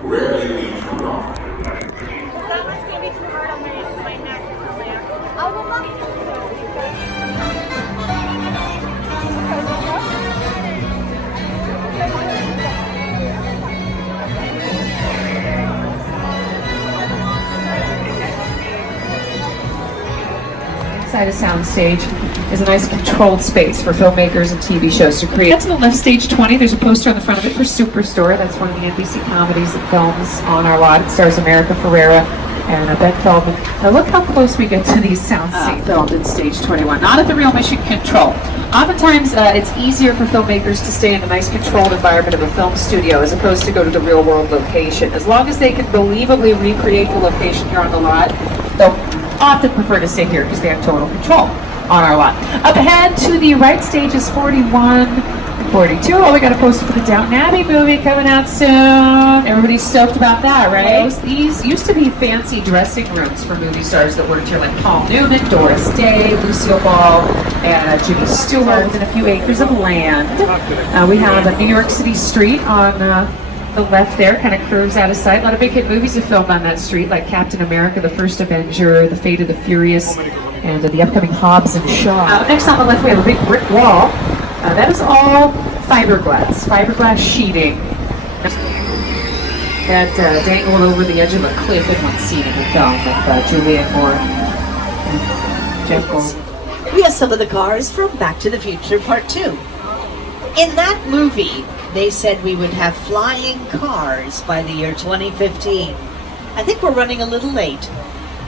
Rarely leaves too long. Inside a soundstage is a nice controlled space for filmmakers and TV shows to create. That's to the left, stage 20. There's a poster on the front of it for Superstore. That's one of the NBC comedies that films on our lot. It stars America Ferrera and Ben Feldman. Now look how close we get to these sound scenes filmed in stage 21. Not at the real Mission Control. Oftentimes it's easier for filmmakers to stay in the nice controlled environment of a film studio as opposed to go to the real world location. As long as they can believably recreate the location here on the lot, they'll often prefer to stay here because they have total control on our lot. Up ahead to the right, stages 41 and 42. Oh, we got a poster for the Downton Abbey movie coming out soon. Everybody's stoked about that, right? These used to be fancy dressing rooms for movie stars that worked here, like Paul Newman, Doris Day, Lucille Ball, and Jimmy Stewart, within a few acres of land. We have a New York City street on the left there, kind of curves out of sight. A lot of big hit movies are filmed on that street, like Captain America, The First Avenger, The Fate of the Furious, and the upcoming Hobbs and Shaw. Next on the left, we have a big brick wall. That is all fiberglass sheeting that dangled over the edge of a cliff in one scene in the film with Julianne Moore and Jeff Goldblum. We have some of the cars from Back to the Future Part 2. In that movie, they said we would have flying cars by the year 2015. I think we're running a little late.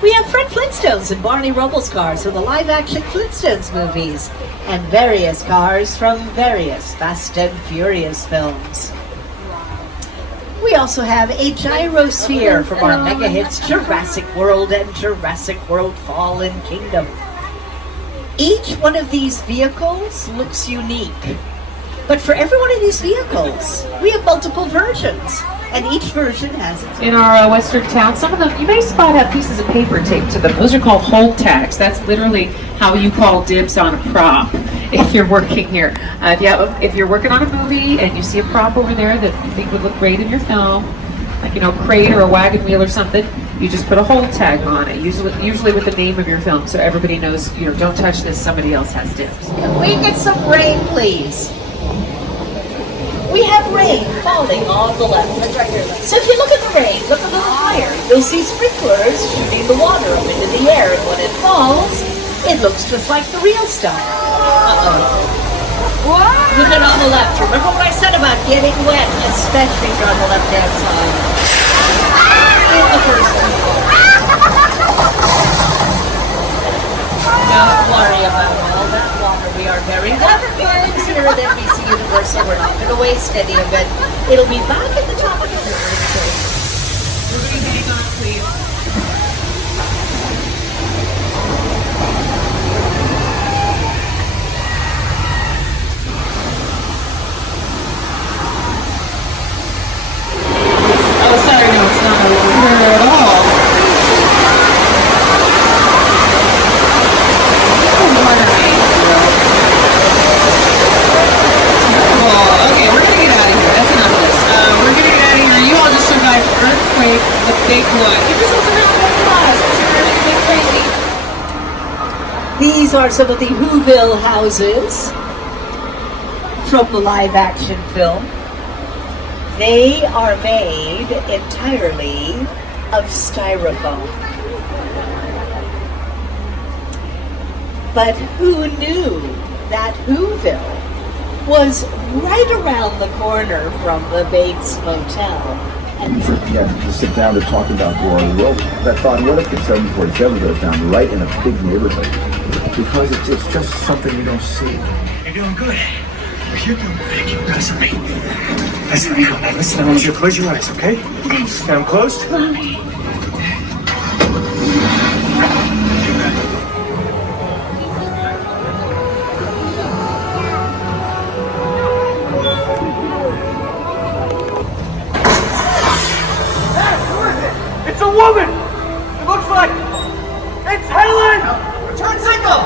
We have Fred Flintstone's and Barney Rubble's cars from the live-action Flintstones movies, and various cars from various Fast and Furious films. We also have a gyrosphere from our mega hits Jurassic World and Jurassic World Fallen Kingdom. Each one of these vehicles looks unique. But for every one of these vehicles, we have multiple versions, and each version has its own. In our western town, some of them, you may spot out pieces of paper taped to them. Those are called hold tags. That's literally how you call dibs on a prop if you're working here. If you're working on a movie and you see a prop over there that you think would look great in your film, like, a crate or a wagon wheel or something, you just put a hold tag on it, usually with the name of your film, so everybody knows, don't touch this, somebody else has dibs. Can we get some rain, please? We have rain falling on the left. That's right here. So if you look at the rain, look a little higher. You'll see sprinklers shooting the water up into the air, and when it falls, it looks just like the real stuff. What? Look at on the left. Remember what I said about getting wet, especially on the left-hand side. In the first one. Don't worry about all that water. We are very happy here at NBC Universal. We're not going to waste any of it. It'll be back at the top of the river. Everybody hang on, please. Oh, sorry, no, it's not a river at all. Earthquake, the big one. It just doesn't have crazy. These are some of the Whoville houses from the live-action film. They are made entirely of styrofoam. But who knew that Whoville was right around the corner from the Bates Motel? To sit down to talk about war. Well, that thought, what if the 747 goes down right in a big neighborhood? Because it's just something you don't see. You're doing good. You're doing good. Keep pressing me. Listen, now listen, I want you to close your eyes, okay? Got them closed? Slowly. It's a woman! It looks like it's Helen! Return signal!